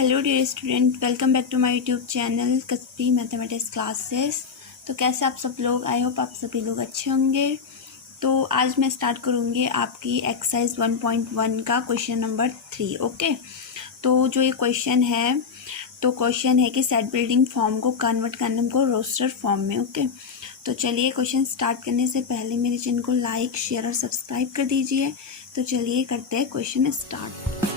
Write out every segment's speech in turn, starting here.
Hello dear student, welcome back to my YouTube channel कस्बी mathematics classes. तो कैसे आप सब लोग? आई होप आप सभी लोग अच्छे होंगे। तो आज मैं स्टार्ट करूँगी आपकी एक्सरसाइज 1.1 का क्वेश्चन नंबर 3। ओके, तो जो ये क्वेश्चन है कि सेट बिल्डिंग फॉर्म को कन्वर्ट करना हमको रोस्टर फॉर्म में। ओके, तो चलिए क्वेश्चन स्टार्ट करने से पहले मेरे चैनल को लाइक, शेयर और सब्सक्राइब कर दीजिए। तो चलिए करते हैं क्वेश्चन स्टार्ट।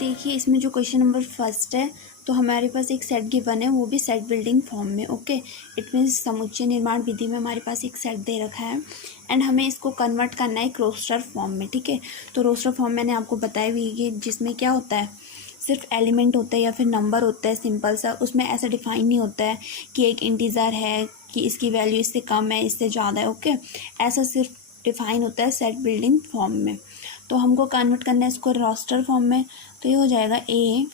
देखिए, इसमें जो क्वेश्चन नंबर फर्स्ट है, तो हमारे पास एक सेट गिवन है, वो भी सेट बिल्डिंग फॉर्म में। ओके, इट मीन्स समुच्चय निर्माण विधि में हमारे पास एक सेट दे रखा है एंड हमें इसको कन्वर्ट करना है एक रोस्टर फॉर्म में। ठीक है, तो रोस्टर फॉर्म मैंने आपको बताया भी कि जिसमें क्या होता है, सिर्फ एलिमेंट होता है या फिर नंबर होता है सिंपल सा। उसमें ऐसा डिफाइन नहीं होता है कि एक इंटीजर है कि इसकी वैल्यू इससे कम है, इससे ज़्यादा है। ओके, ऐसा सिर्फ डिफाइन होता है सेट बिल्डिंग फॉर्म में। तो हमको कन्वर्ट करना है इसको रोस्टर फॉर्म में, तो ये हो जाएगा ए।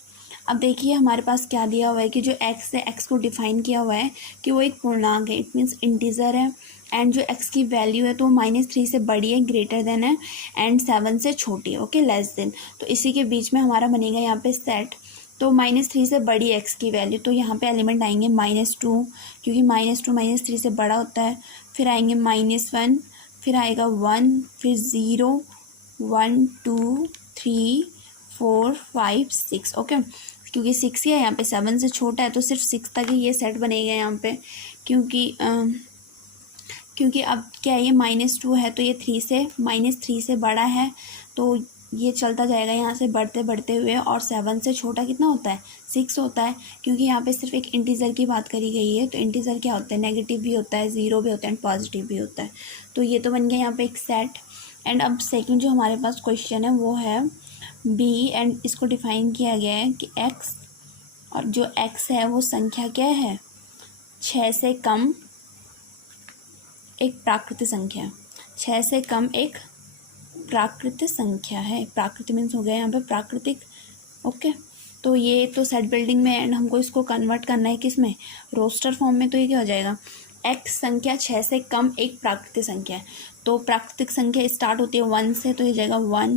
अब देखिए हमारे पास क्या दिया हुआ है कि जो एक्स है, एक्स को डिफाइन किया हुआ है कि वो एक पूर्णांक है, इट मीन्स इंटीजर है। एंड जो एक्स की वैल्यू है तो -3 से बड़ी है, ग्रेटर देन है, एंड 7 से छोटी है। Okay, less than. तो इसी के बीच में हमारा बनेगा यहाँ पे सेट। तो -3 से बड़ी एक्स की वैल्यू, तो यहाँ पे एलिमेंट आएंगे -2, क्योंकि -2 -3 से बड़ा होता है। फिर आएंगे -1, फिर आएगा 1, फिर 0, 1 2 3 4 5 6। ओके, क्योंकि 6 ही है यहाँ पे, 7 से छोटा है, तो सिर्फ 6 तक ही ये सेट बनेगा यहाँ पे। क्योंकि अब क्या है, ये -2 है तो ये -3 से बड़ा है, तो ये चलता जाएगा यहाँ से बढ़ते बढ़ते हुए। और 7 से छोटा कितना होता है? 6 होता है, क्योंकि यहाँ पे सिर्फ एक इंटीजर की बात करी गई है। तो इंटीजर क्या होता है? नेगेटिव भी होता है, ज़ीरो भी होता है, एंड पॉजिटिव भी होता है। तो ये तो बन गया यहाँ पे एक सेट। एंड अब सेकंड जो हमारे पास क्वेश्चन है वो है बी, एंड इसको डिफाइन किया गया है कि एक्स, और जो एक्स है वो संख्या क्या है? 6 से कम एक प्राकृत संख्या है। 6 से कम एक प्राकृत संख्या है। प्राकृत मीन्स हो गया यहाँ पे प्राकृतिक। ओके, तो ये तो सेट बिल्डिंग में, एंड हमको इसको कन्वर्ट करना है किस में? रोस्टर फॉर्म में। तो ये क्या हो जाएगा? एक्स संख्या 6 से कम एक प्राकृतिक संख्या है। तो प्राकृतिक संख्या स्टार्ट होती है 1 से, तो ये जाएगा 1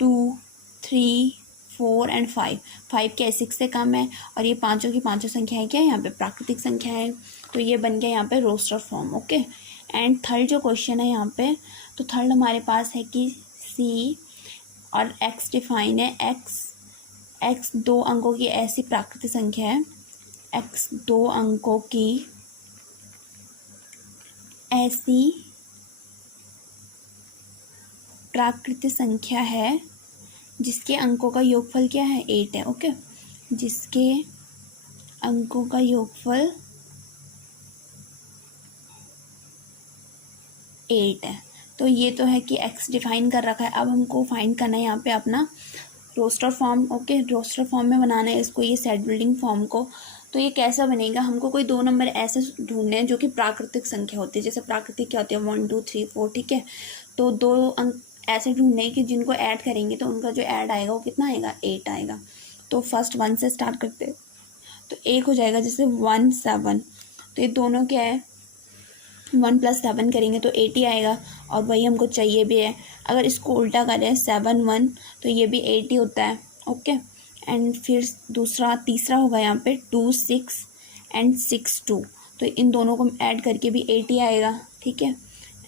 2 3 4 एंड 5। 5 क्या है? 6 से कम है, और ये पाँचों की पाँचों संख्याएं क्या है यहाँ पे? प्राकृतिक संख्या है। तो ये बन गया यहाँ पे roster form. Okay, and third जो क्वेश्चन है यहाँ पे, तो थर्ड हमारे पास है कि सी और एक्स डिफाइन है। एक्स 2 अंकों की ऐसी प्राकृतिक संख्या है, एक्स 2 अंकों की ऐसी प्राकृतिक संख्या है जिसके अंकों का योगफल क्या है? 8 है। ओके, जिसके अंकों का योगफल 8 है। तो ये तो है कि एक्स डिफाइन कर रखा है। अब हमको फाइंड करना है यहाँ पे अपना roster form. Okay, roster form में बनाना है इसको, ये सेट बिल्डिंग फॉर्म को। तो ये कैसा बनेगा? हमको कोई 2 नंबर ऐसे ढूंढने हैं जो कि प्राकृतिक संख्या होती है। जैसे प्राकृतिक क्या होती है? 1 2 3 4। ठीक है, तो 2 अंक ऐसे ढूंढने हैं कि जिनको ऐड करेंगे तो उनका जो ऐड आएगा वो कितना आएगा? 8 आएगा। तो फर्स्ट 1 से स्टार्ट करते हैं, तो एक हो जाएगा जैसे 1 7। तो ये दोनों क्या है? 1 + 7 करेंगे तो 8 ही आएगा, और वही हमको चाहिए भी है। अगर इसको उल्टा करें 7 1, तो ये भी 8 ही होता है। ओके, एंड फिर तीसरा होगा यहाँ पे 2 6 एंड 6 2। तो इन दोनों को ऐड करके भी 8 ही आएगा। ठीक है,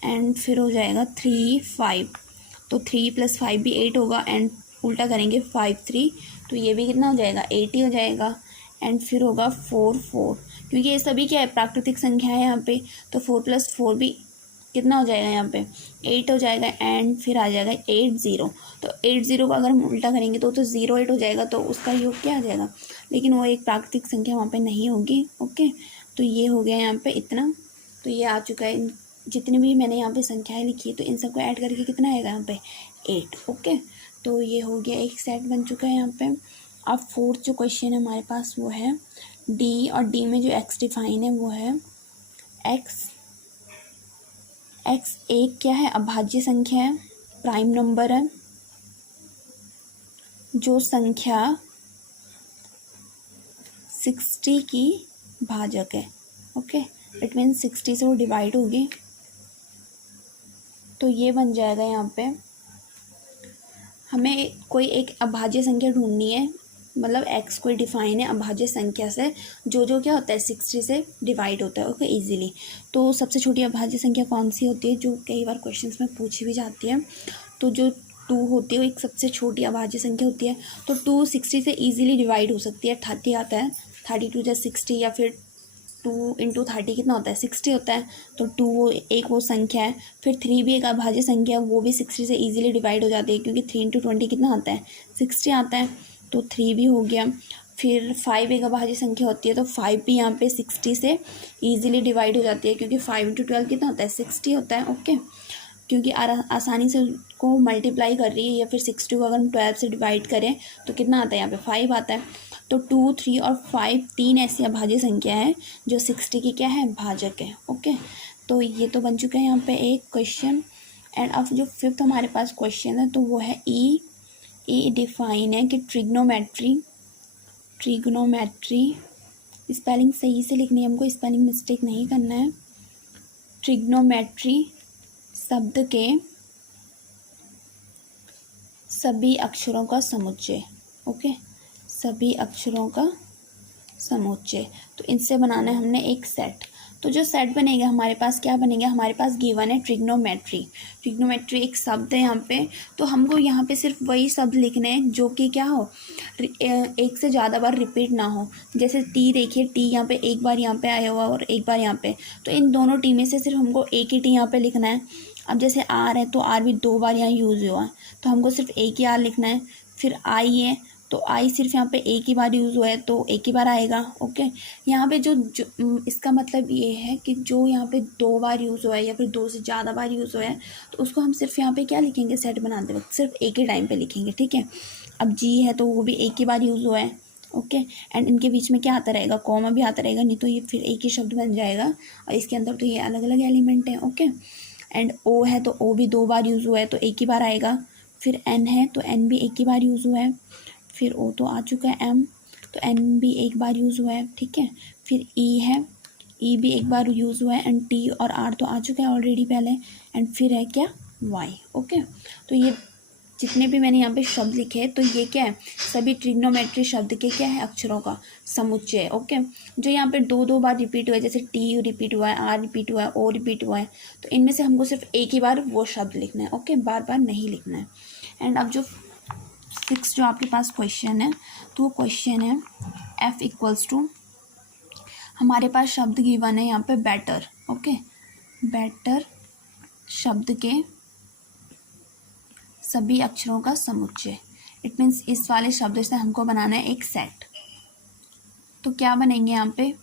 एंड फिर हो जाएगा 3 5। तो 3 + 5 भी 8 होगा, एंड उल्टा करेंगे 5 3, तो ये भी कितना हो जाएगा? 8 ही हो जाएगा। एंड फिर होगा 4 4, क्योंकि ये सभी क्या है? प्राकृतिक संख्या है यहाँ पे। तो 4 + 4 भी कितना हो जाएगा यहाँ पे? 8 हो जाएगा। एंड फिर आ जाएगा 8 0। तो 8 0 को अगर हम उल्टा करेंगे तो 0 8 हो जाएगा, तो उसका योग क्या आ जाएगा? लेकिन वो एक प्राकृतिक संख्या वहाँ पे नहीं होगी। ओके, तो ये हो गया यहाँ पे इतना। तो ये आ चुका है। जितनी भी मैंने यहाँ पे संख्याएं लिखी है, तो इन सबको ऐड करके कितना आएगा यहाँ पे? 8। ओके, तो ये हो गया, एक सेट बन चुका है यहाँ पे। अब फोर्थ जो क्वेश्चन है हमारे पास वो है डी, और डी में जो एक्स डिफाइन है वो है एक्स एक क्या है? अभाज्य संख्या है, प्राइम नंबर है, जो संख्या 60 की भाजक है। ओके, इट मीन्स 60 से वो डिवाइड होगी। तो ये बन जाएगा यहाँ पे हमें कोई एक अभाज्य संख्या ढूंढनी है, मतलब एक्स कोई डिफाइन है अभाज्य संख्या से जो जो क्या होता है 60 से डिवाइड होता है, ओके इजीली। तो सबसे छोटी अभाज्य संख्या कौन सी होती है, जो कई बार क्वेश्चंस में पूछी भी जाती है, तो जो 2 होती है वो एक सबसे छोटी अभाज्य संख्या होती है। तो 2 60 से ईजिली डिवाइड हो सकती है, 30 आता है, 32 या 60, या फिर 2 इंटू 30 कितना होता है 60 होता है। तो 2 वो संख्या है। फिर 3 भी एक अभाज्य संख्या है, वो भी 60 से ईजिली डिवाइड हो जाती है, क्योंकि 3 इंटू 20 कितना आता है 60 आता है, तो 3 भी हो गया। फिर 5 एक अभाज्य संख्या होती है, तो 5 भी यहाँ पे 60 से ईजिली डिवाइड हो जाती है, क्योंकि 5 इंटू 12 कितना होता है 60 होता है, ओके। क्योंकि आसानी से को मल्टीप्लाई कर रही है, या फिर 60 को अगर हम 12 से डिवाइड करें तो कितना आता है यहाँ पे 5 आता है। तो 2, 3 और 5 तीन ऐसी अभाज्य संख्या है जो 60 की क्या है भाजक है, ओके। तो ये तो बन चुका है यहाँ पे एक क्वेश्चन। एंड अब जो फिफ्थ हमारे पास क्वेश्चन है, तो वो है ई डिफाइन है कि ट्रिग्नोमेट्री स्पेलिंग सही से लिखनी है हमको, स्पेलिंग मिस्टेक नहीं करना है। ट्रिग्नोमेट्री शब्द के सभी अक्षरों का समुच्चय, ओके, सभी अक्षरों का समुच्चय। तो इनसे बनाना है हमने एक सेट। तो जो सेट बनेगा हमारे पास क्या बनेगा, हमारे पास गिवन है ट्रिग्नोमेट्री एक शब्द है यहाँ पे। तो हमको यहाँ पे सिर्फ वही शब्द लिखने हैं जो कि क्या हो, एक से ज़्यादा बार रिपीट ना हो। जैसे टी, देखिए टी यहाँ पे एक बार यहाँ पे आया हुआ और एक बार यहाँ पे, तो इन दोनों टी में से सिर्फ हमको एक ही टी यहाँ पे लिखना है। अब जैसे आर है, तो आर भी 2 बार यहाँ यूज़ हुआ है, तो हमको सिर्फ एक ही आर लिखना है। फिर आई है, तो आई सिर्फ यहाँ पे एक ही बार यूज़ हुआ है, तो एक ही बार आएगा, ओके। यहाँ पे जो इसका मतलब ये है कि जो यहाँ पे 2 बार यूज़ हुआ है या फिर 2 से ज़्यादा बार यूज़ हुआ है, तो उसको हम सिर्फ यहाँ पे क्या लिखेंगे, सेट बनाते वक्त सिर्फ एक ही टाइम पे लिखेंगे, ठीक है। अब जी है, तो वो भी एक ही बार यूज़ हुआ है, ओके। एंड इनके बीच में क्या आता रहेगा, कॉमा भी आता रहेगा, नहीं तो ये फिर एक ही शब्द बन जाएगा, और इसके अंदर तो ये अलग अलग एलिमेंट हैं, ओके। एंड ओ है, तो ओ भी 2 बार यूज़ हुआ है, तो एक ही बार आएगा। फिर एन है, तो एन भी एक ही बार यूज़ हुआ है। फिर ओ तो आ चुका है एम, तो एन भी एक बार यूज़ हुआ है, ठीक है। फिर ई है, ई भी एक बार यूज़ हुआ है। एंड टी और आर तो आ चुका है ऑलरेडी पहले। एंड फिर है क्या, वाई, ओके। तो ये जितने भी मैंने यहाँ पे शब्द लिखे हैं, तो ये क्या है, सभी ट्रिग्नोमेट्री शब्द के क्या है, अक्षरों का समुच्चय, ओके। जो यहाँ पे 2 बार रिपीट हुआ है, जैसे टी रिपीट हुआ है, आर रिपीट हुआ है, ओ रिपीट हुआ है, तो इनमें से हमको सिर्फ एक ही बार वो शब्द लिखना है, ओके, बार बार नहीं लिखना है। एंड अब जो 6 जो आपके पास क्वेश्चन है, तो वो क्वेश्चन है F इक्वल्स टू, हमारे पास शब्द गिवन है यहाँ पे बेटर, ओके, बेटर शब्द के सभी अक्षरों का समुच्चय। इट मीन्स इस वाले शब्द से हमको बनाना है एक सेट। तो क्या बनेंगे यहाँ पे,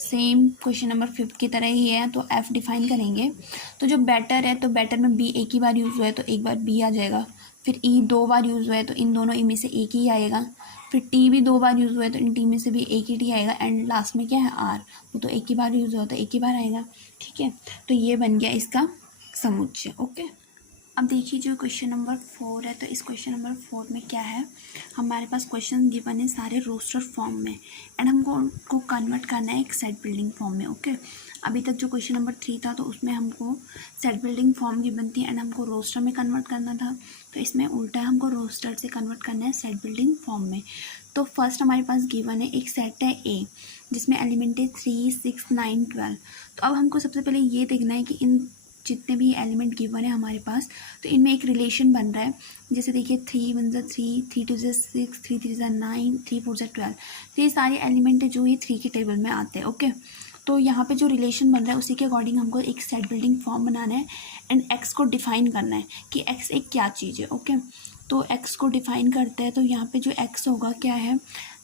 सेम क्वेश्चन नंबर 5 की तरह ही है, तो F डिफाइन करेंगे। तो जो बेटर है, तो बेटर में बी एक ही बार यूज़ हुआ है, तो एक बार बी आ जाएगा। फिर ई 2 बार यूज़ हुआ है, तो इन दोनों ई में से एक ही आएगा। फिर टी भी 2 बार यूज़ हुआ है, तो इन टी में से भी एक ही टी आएगा। एंड लास्ट में क्या है, आर, वो तो एक ही बार यूज़ हुआ, तो एक ही बार आएगा, ठीक है। तो ये बन गया इसका समुच्चय, ओके। अब देखिए जो क्वेश्चन नंबर 4 है, तो इस क्वेश्चन नंबर 4 में क्या है, हमारे पास क्वेश्चन गिवन है सारे रोस्टर फॉर्म में, एंड हमको उनको कन्वर्ट करना है एक सेट बिल्डिंग फॉर्म में, ओके। अभी तक जो क्वेश्चन नंबर 3 था, तो उसमें हमको सेट बिल्डिंग फॉर्म गिवन थी एंड हमको रोस्टर में कन्वर्ट करना था। तो इसमें उल्टा हमको रोस्टर से कन्वर्ट करना है सेट बिल्डिंग फॉर्म में। तो फर्स्ट हमारे पास गिवन है एक सेट है ए, जिसमें एलिमेंट है 3, 6, 9, 12। तो अब हमको सबसे पहले ये देखना है कि इन जितने भी एलिमेंट गिवन है हमारे पास, तो इनमें एक रिलेशन बन रहा है। जैसे देखिए 3 1 3, 3 2 6, 3 3 9, 3 4 12। तो ये सारे एलिमेंट है जो ये 3 के टेबल में आते हैं, ओके। तो यहाँ पे जो रिलेशन बन रहा है उसी के अकॉर्डिंग हमको एक सेट बिल्डिंग फॉर्म बनाना है एंड एक्स को डिफाइन करना है कि एक्स एक क्या चीज़ है, ओके। तो एक्स को डिफाइन करते हैं, तो यहाँ पे जो एक्स होगा क्या है,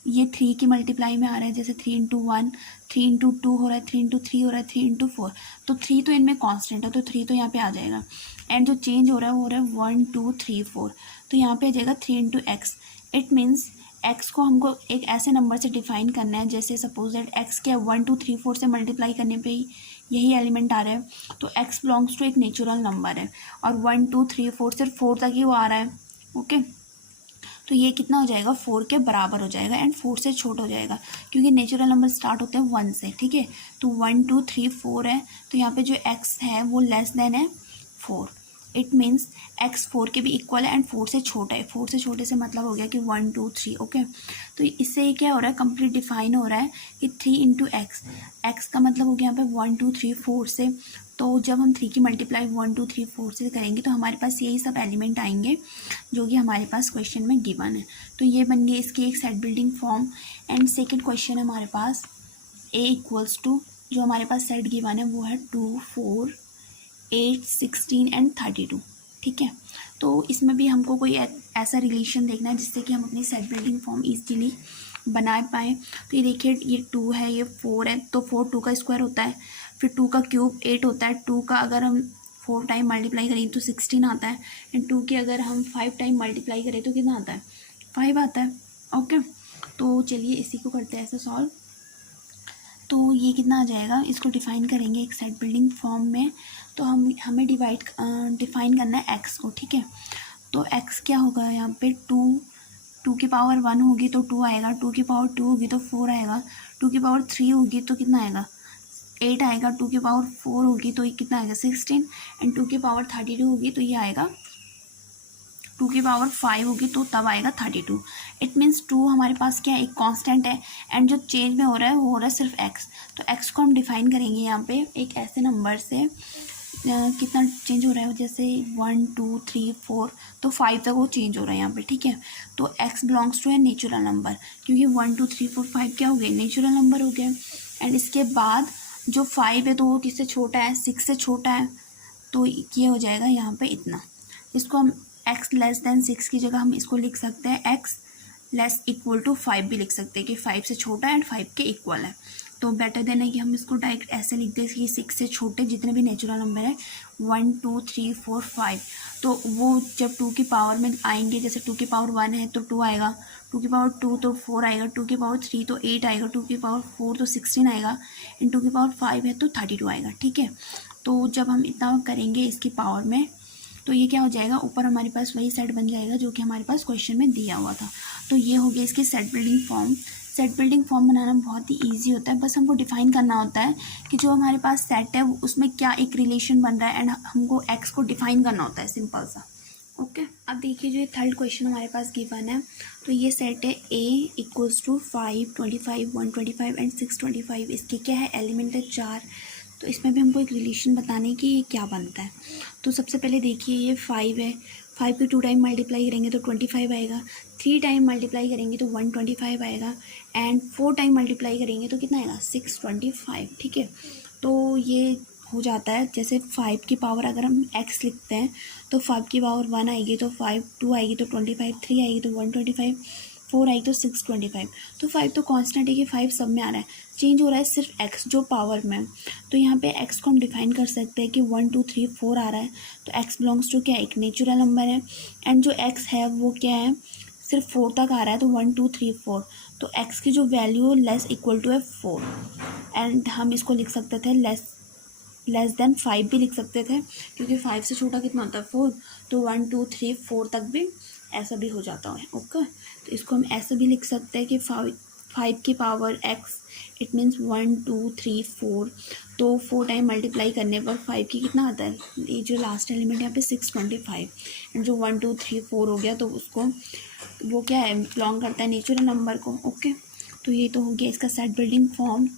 ये 3 की मल्टीप्लाई में आ रहा है। जैसे 3 इंटू 1, 3 इंटू 2 हो रहा है, 3 इंटू 3 हो रहा है, 3 इंटू 4। तो 3 तो इनमें कांस्टेंट है, तो 3 तो यहाँ पे आ जाएगा। एंड जो चेंज हो रहा है वो हो रहा है 1 2 3 4, तो यहाँ पे आ जाएगा 3 into x. It means x को हमको एक ऐसे नंबर से डिफाइन करना है, जैसे सपोज दैट एक्स क्या 1 2 3 4 से मल्टीप्लाई करने पे ही यही एलिमेंट आ रहा है, तो एक्स बिलोंग्स टू एक नेचुरल नंबर है, और 1 2 3 4 सिर्फ 4 तक ही वो आ रहा है, ओके। तो ये कितना हो जाएगा, 4 के बराबर हो जाएगा एंड 4 से छोटा हो जाएगा, क्योंकि नेचुरल नंबर स्टार्ट होते हैं 1 से, ठीक है। तो 1 2 3 4 है, तो यहाँ पे जो x है वो लेस देन है 4। इट मीन्स एक्स 4 के भी इक्वल है एंड 4 से छोटा है। 4 से छोटे से मतलब हो गया कि 1 2 3। ओके, तो इससे क्या हो रहा है, कंप्लीट डिफाइन हो रहा है कि 3 इंटू एक्स, एक्स का मतलब हो गया यहाँ पे 1 2 3 4 से। तो जब हम 3 की मल्टीप्लाई 1 2 3 4 से करेंगे तो हमारे पास यही सब एलिमेंट आएंगे जो कि हमारे पास क्वेश्चन में गिवन है। तो ये बन गई इसकी एक set building form. And second question है हमारे पास ए इक्वल्स टू, जो हमारे पास सेट गिवन है वो है 2 4 8 16 एंड 32। ठीक है, तो इसमें भी हमको कोई ऐसा रिलेशन देखना है जिससे कि हम अपनी सेट बिल्डिंग फॉर्म इजीली बना पाएँ। तो ये देखिए, ये 2 है, ये 4 है, तो 4 2 का स्क्वायर होता है, फिर 2 का क्यूब 8 होता है, 2 का अगर हम 4 टाइम मल्टीप्लाई करें तो 16 आता है, एंड 2 के अगर हम 5 टाइम मल्टीप्लाई करें तो कितना आता है, 5 आता है। ओके, तो चलिए इसी को करते हैं ऐसा सॉल्व। तो ये कितना आ जाएगा, इसको डिफाइन करेंगे एक सेट बिल्डिंग फॉर्म में। तो हमें डिफाइन करना है एक्स को। ठीक है, तो एक्स क्या होगा यहाँ पे, 2 की पावर 1 होगी तो 2 आएगा, 2 की पावर 2 होगी तो 4 आएगा, 2 की पावर 3 होगी तो कितना आएगा, 8 आएगा, 2 की पावर 4 होगी तो ये कितना आएगा, 16, एंड 2 की पावर 32 होगी तो ये आएगा, 2 की पावर 5 होगी तो तब आएगा 32। इट मीन्स 2 हमारे पास क्या है, एक कांस्टेंट है, एंड जो चेंज में हो रहा है वो हो रहा है सिर्फ एक्स। तो एक्स को हम डिफाइन करेंगे यहाँ पे एक ऐसे नंबर से, कितना चेंज हो रहा है, जैसे 1 2 3 4 तो 5 तक वो चेंज हो रहा है यहाँ पे। ठीक है, तो एक्स बिलोंग्स टू है नेचुरल नंबर, क्योंकि 1 2 3 4 5 क्या हो गए, नेचुरल नंबर हो गया। एंड इसके बाद जो 5 है तो वो किससे छोटा है, 6 से छोटा है, तो ये हो जाएगा यहाँ पे इतना। इसको हम एक्स लेस देन 6 की जगह हम इसको लिख सकते हैं एक्स लेस इक्वल टू 5 भी लिख सकते हैं कि 5 से छोटा एंड 5 के इक्वल है। तो बेटर देन है कि हम इसको डायरेक्ट ऐसे लिख दें कि 6 से छोटे जितने भी नेचुरल नंबर है 1 2 3 4 5, तो वो जब 2 की पावर में आएंगे, जैसे 2 की पावर 1 है तो 2 आएगा, 2 की पावर 2 तो 4 आएगा, 2 की पावर 3 तो 8 आएगा, 2 की पावर 4 तो 16 आएगा, एंड 2 की पावर 5 है तो 32 आएगा। ठीक है, तो जब हम इतना करेंगे इसकी पावर में तो ये क्या हो जाएगा, ऊपर हमारे पास वही सेट बन जाएगा जो कि हमारे पास क्वेश्चन में दिया हुआ था। तो ये हो गया इसकी set building form. Set building form बनाना बहुत ही इजी होता है, बस हमको डिफाइन करना होता है कि जो हमारे पास सेट है उसमें क्या एक रिलेशन बन रहा है, एंड हमको एक्स को डिफाइन करना होता है, सिंपल सा। ओके, अब देखिए जो ये थर्ड क्वेश्चन हमारे पास गिवन है, तो ये सेट है ए इक्वल्स टू 5 25 125 एंड 625। इसके क्या है, एलिमेंट है 4। तो इसमें भी हमको एक रिलेशन बताने की ये क्या बनता है। तो सबसे पहले देखिए ये 5 है, 5 को 2 टाइम मल्टीप्लाई करेंगे तो 25 आएगा, 3 टाइम मल्टीप्लाई करेंगे तो 125 आएगा, एंड 4 टाइम मल्टीप्लाई करेंगे तो कितना आएगा, 625। ठीक है, तो ये हो जाता है, जैसे 5 की पावर अगर हम x लिखते हैं तो 5 की पावर 1 आएगी तो 5, 2 आएगी तो 25, 3 आएगी तो 125, 4 आएगी तो 625। तो 5 तो कांस्टेंट है कि 5 सब में आ रहा है, चेंज हो रहा है सिर्फ x जो पावर में। तो यहाँ पे x को हम डिफाइन कर सकते हैं कि 1 2 3 4 आ रहा है, तो x बिलोंग्स टू क्या, एक नेचुरल नंबर है, एंड जो x है वो क्या है, सिर्फ 4 तक आ रहा है, तो 1 2 3 4, तो x की जो वैल्यू लेस इक्वल टू है 4, एंड हम इसको लिख सकते थे लेस देन 5 भी लिख सकते थे, क्योंकि 5 से छोटा कितना होता है, 4, तो 1 2 3 4 तक भी ऐसा भी हो जाता है। ओके, तो इसको हम ऐसे भी लिख सकते हैं कि 5 की पावर x, इट मीन्स 1 2 3 4, तो 4 टाइम मल्टीप्लाई करने पर 5 की कितना आता है, ये जो लास्ट एलिमेंट यहाँ पे 625, एंड जो 1 2 3 4 हो गया तो उसको वो क्या है, बिलोंग करता है नेचुरल नंबर को। ओके, तो ये तो हो गया इसका सेट बिल्डिंग फॉर्म।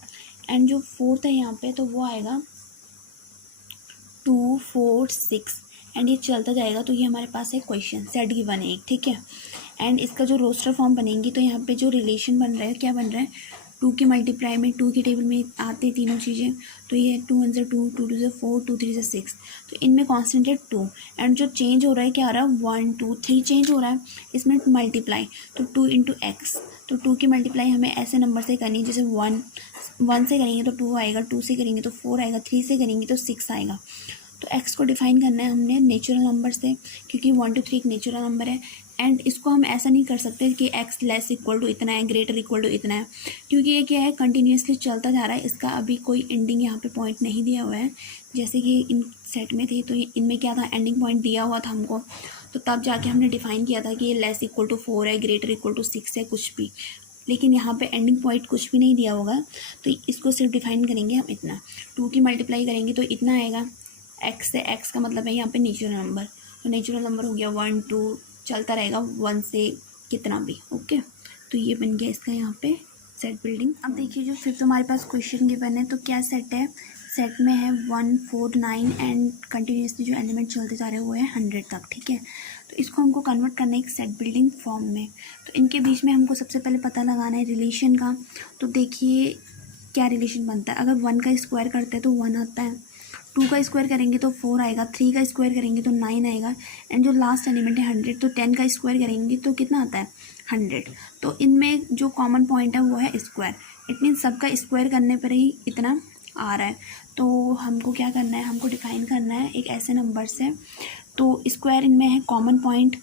एंड जो फोर्थ है यहाँ पे तो वो आएगा 2 4 6, एंड ये चलता जाएगा, तो ये हमारे पास एक क्वेश्चन सेट गिवन है एक। ठीक है, एंड इसका जो रोस्टर फॉर्म बनेंगी तो यहाँ पे जो रिलेशन बन रहा है क्या बन रहा है, 2 की मल्टीप्लाई में 2 की टेबल में आते हैं तीनों चीज़ें, तो ये 2 1 से 2 2 2 से 4 2 3 से 6, तो इनमें कॉन्स्टेंट है 2, एंड जो चेंज हो रहा है क्या आ रहा है, 1 2 3 चेंज हो रहा है, इसमें मल्टीप्लाई तो 2 इंटू एक्स, तो 2 की मल्टीप्लाई हमें ऐसे नंबर से करनी है, जैसे 1 से करेंगे तो 2 आएगा, 2 से करेंगे तो 4 आएगा, 3 से करेंगे तो 6 आएगा। तो x को डिफाइन करना है हमने नेचुरल नंबर से, क्योंकि 1 2 3 एक नेचुरल नंबर है, एंड इसको हम ऐसा नहीं कर सकते कि x लेस इक्वल टू इतना है, ग्रेटर इक्वल टू इतना है, क्योंकि ये क्या है, कंटिन्यूसली चलता जा रहा है, इसका अभी कोई एंडिंग यहाँ पे पॉइंट नहीं दिया हुआ है। जैसे कि इन सेट में थे तो इनमें क्या था, एंडिंग पॉइंट दिया हुआ था हमको, तो तब जाके हमने डिफाइन किया था कि ये लेस इक्वल टू 4 है, ग्रेटर इक्वल टू 6 है, कुछ भी। लेकिन यहाँ पे एंडिंग पॉइंट कुछ भी नहीं दिया होगा, तो इसको सिर्फ डिफाइन करेंगे हम इतना, 2 की मल्टीप्लाई करेंगे तो इतना आएगा, एक्स से, एक्स का मतलब है यहाँ पे नेचुरल नंबर, तो नेचुरल नंबर हो गया 1 2, चलता रहेगा 1 से कितना भी। ओके, तो ये बन गया इसका यहाँ पे सेट बिल्डिंग। अब देखिए जो फिफ्थ हमारे पास क्वेश्चन गिवन है, तो क्या सेट है, सेट में है 1 4 9 एंड कंटिन्यूसली जो एलिमेंट चलते जा रहे हैं वो है 100 तक। ठीक है, तो इसको हमको कन्वर्ट करना है एक सेट बिल्डिंग फॉर्म में। तो इनके बीच में हमको सबसे पहले पता लगाना है रिलेशन का। तो देखिए क्या रिलेशन बनता है, अगर 1 का स्क्वायर करते हैं तो 1 आता है, 2 का स्क्वायर करेंगे तो 4 आएगा, 3 का स्क्वायर करेंगे तो 9 आएगा, एंड जो लास्ट एलिमेंट है 100, तो 10 का स्क्वायर करेंगे तो कितना आता है 100। तो इनमें जो कॉमन पॉइंट है वो है स्क्वायर, इट मीन्स सबका स्क्वायर करने पर ही इतना आ रहा है। तो हमको क्या करना है, हमको डिफाइन करना है एक ऐसे नंबर से, तो स्क्वायर इनमें है कॉमन पॉइंट,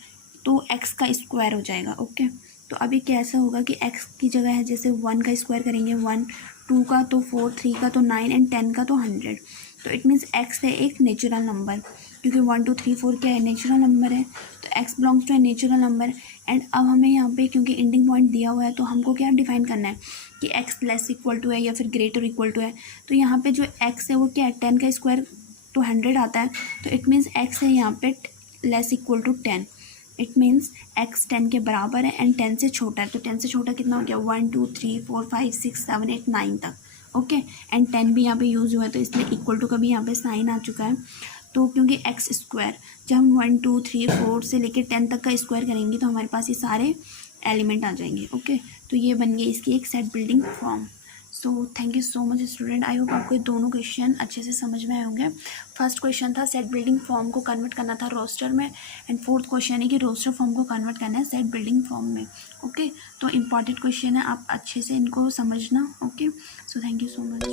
तो एक्स का स्क्वायर हो जाएगा। ओके, तो अभी कैसा होगा कि एक्स की जगह है जैसे 1 का स्क्वायर करेंगे 1, 2 का तो 4, 3 का तो 9 एंड 10 का तो 100। तो इट मीन्स एक्स है एक नेचुरल नंबर, क्योंकि 1 2 3 4 क्या है, नेचुरल नंबर है, तो x belongs to a natural number. And अब हमें यहाँ पे क्योंकि एंडिंग पॉइंट दिया हुआ है तो हमको क्या डिफाइन करना है कि एक्स लेस इक्वल टू है या फिर ग्रेटर इक्वल टू है। तो यहाँ पे जो एक्स है वो क्या है, 10 का स्क्वायर तो 100 आता है, तो इट मीन्स एक्स है यहाँ पे less equal to 10। It means x 10 के बराबर है एंड 10 से छोटा है, तो 10 से छोटा कितना हो गया, 1 2 3 4 5 6 7 8 9 तक। ओके, एंड 10 भी यहाँ पे यूज़ हुआ है तो इसलिए इक्वल टू का भी यहाँ पे साइन आ चुका है। तो क्योंकि एक्स स्क्वायर जब हम 1 2 3 4 से लेकर 10 तक का स्क्वायर करेंगे तो हमारे पास ये सारे एलिमेंट आ जाएंगे। ओके, तो ये बन गई इसकी एक set building form. So thank you so much student, I hope आपको ये दोनों क्वेश्चन अच्छे से समझ में आए होंगे। फर्स्ट क्वेश्चन था सेट बिल्डिंग फॉर्म को कन्वर्ट करना था रोस्टर में, एंड फोर्थ क्वेश्चन है कि रोस्टर फॉर्म को कन्वर्ट करना है सेट बिल्डिंग फॉर्म में। ओके, तो इंपॉर्टेंट क्वेश्चन है, आप अच्छे से इनको समझना। Okay, so thank you so much.